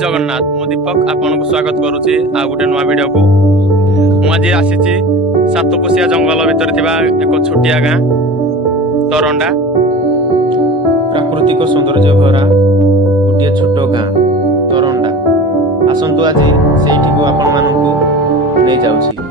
जगन्नाथ मु दीपक आपन को स्वागत करुच्ची आ गोटे नुआ वीडियो को मुझे आसी सातकोशिया जंगल भितर एक छोटिया गाँ तरंडा प्राकृतिक सौंदर्य भरा गोटे छोट गाँ तरंडा आसतु आज से आपण मानू नहीं जाऊँगी।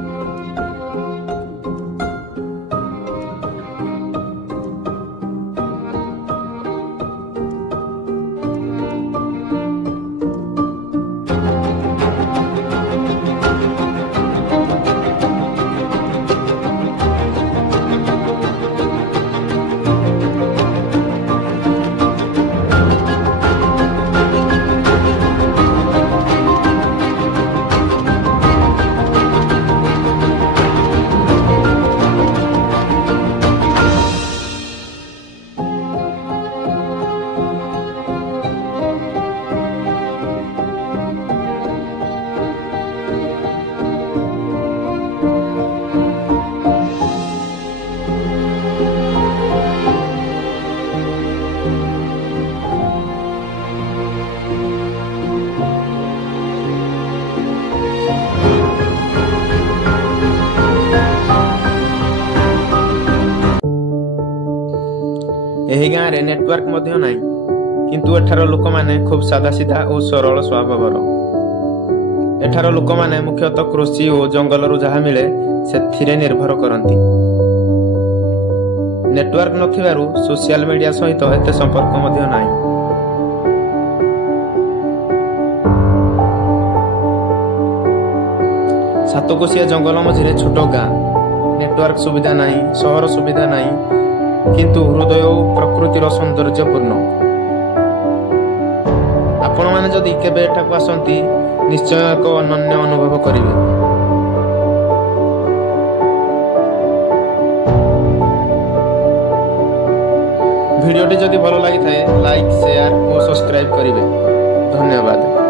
एही गाँव रे नेटवर्क मध्य नाही किंतु एठार लोक माने खूब सादा सीधा और सरल स्वभावर। एठार लोक माने मुख्यतः कृषि और जंगल रु जहा मिले सेथिरे निर्भर करंती। नेटवर्क नथिबारु सोशल मीडिया सहित एते संपर्क मध्य नाही। सातकोशिया जंगल मझिरे छोट गाँ नेटवर्क सुविधा नाही सहर सुविधा नाही किंतु हृदय प्रकृतिर सौंदर्यपूर्ण। आपण माने जदि केबे एठाकु आसंती निश्चय एक अनन्य अनुभव करिवे। वीडियोटी जदि भलो लागि थाए लाइक शेयर और सब्सक्राइब करिवे। धन्यवाद।